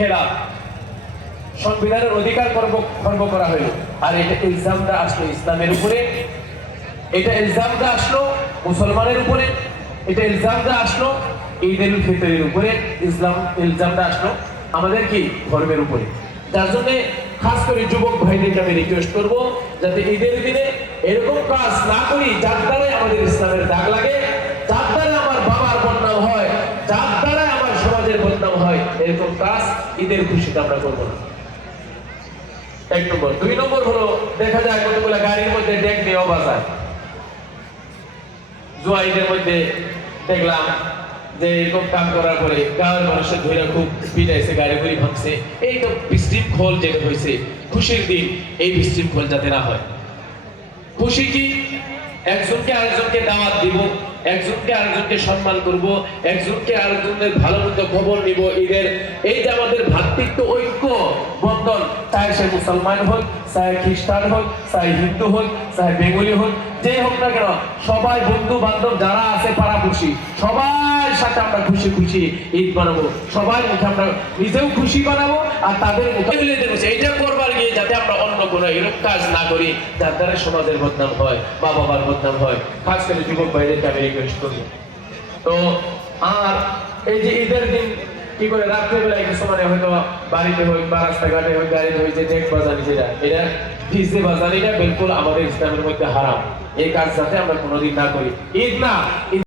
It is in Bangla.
খেলা সংবিধানের অধিকার খর্ব করা হলো। আর এটা ইলজামটা আসলো ইসলামের উপরে, এটা ইলজামটা আসলো মুসলমানের উপরে, এটা ইলজামটা আসলো ঈদ উল ফিতরের উপরে, ইলজামটা আসলো আমাদের কি ধর্মের উপরে। যার জন্য খাস করে যুবক ভাইদেরকে আমি রিকোয়েস্ট করবো যাতে ঈদের দিনে এরকম কাজ না করি যার দ্বারা আমাদের ইসলামের দাগ লাগে, যার দ্বারা আমার বাবার বদনাম হয়, যার দ্বারা আমার সমাজের বদনাম হয়, এরকম কাজ ঈদের খুশিতে আমরা করবো না। এক নম্বর। দুই নম্বর হলো দেখা যায় কতগুলো গাড়ির মধ্যে ডেক নিয়েও বাজায়। জুয়া ঈদের মধ্যে দেখলাম যে এরকম কাম করার পরে গাঁয়ের মানুষের ধরে খুব পিটাইছে, গাড়ি গুড়ি ভাঙছে। এই তো বিশৃঙ্খল যেটা হয়েছে, খুশির দিন এই বিশৃঙ্খল যাতে না হয়। খুশি কি একজনকে আরেকজনকে দাওয়াত দিব, একজনকে আরেকজনকে সম্মান করব, একজনকে আরেকজনের ভালো মন্দ খবর নিব ঈদের। এই যে আমাদের ভ্রাতৃত্ব ঐক্য বন্ধন, চাहे সে মুসলমান হোক, চাहे খ্রিস্টান হোক, চাहे হিন্দু হোক, চাहे বেঙ্গলি হোক, যে হোক না কেন, সবাই বন্ধু বান্ধব যারা আছে পাড়াপড়শি সবার সাথে আমরা খুশি খুশি ঈদ বানাবো। সবাই মুখে আমরা নিজেও খুশি বানাবো আর তাদের মুখে মিলিয়ে দেবো। এইটা করবার গিয়ে যাতে আমরা অন্য কোনো এরকম কাজ না করি যার দ্বারা সমাজের বদনাম হয় বা বাবার বদনাম হয়। খাস করে যুবক ভাইদেরকে আমি রিকোয়েস্ট করবো। তো আর এই যে ঈদের দিন কি করে রাত্রেবেলায় কিছু মানে হয়তো বাড়িতে হোক বা রাস্তাঘাটে হোক গাড়িতে হোক যে ডেক বাজানি, যেটা এটা ডিজে বাজানিটা বিলকুল আমাদের ইসলামের মধ্যে হারাম। এই কাজ যাতে আমরা কোনোদিন না করি। ঈদ না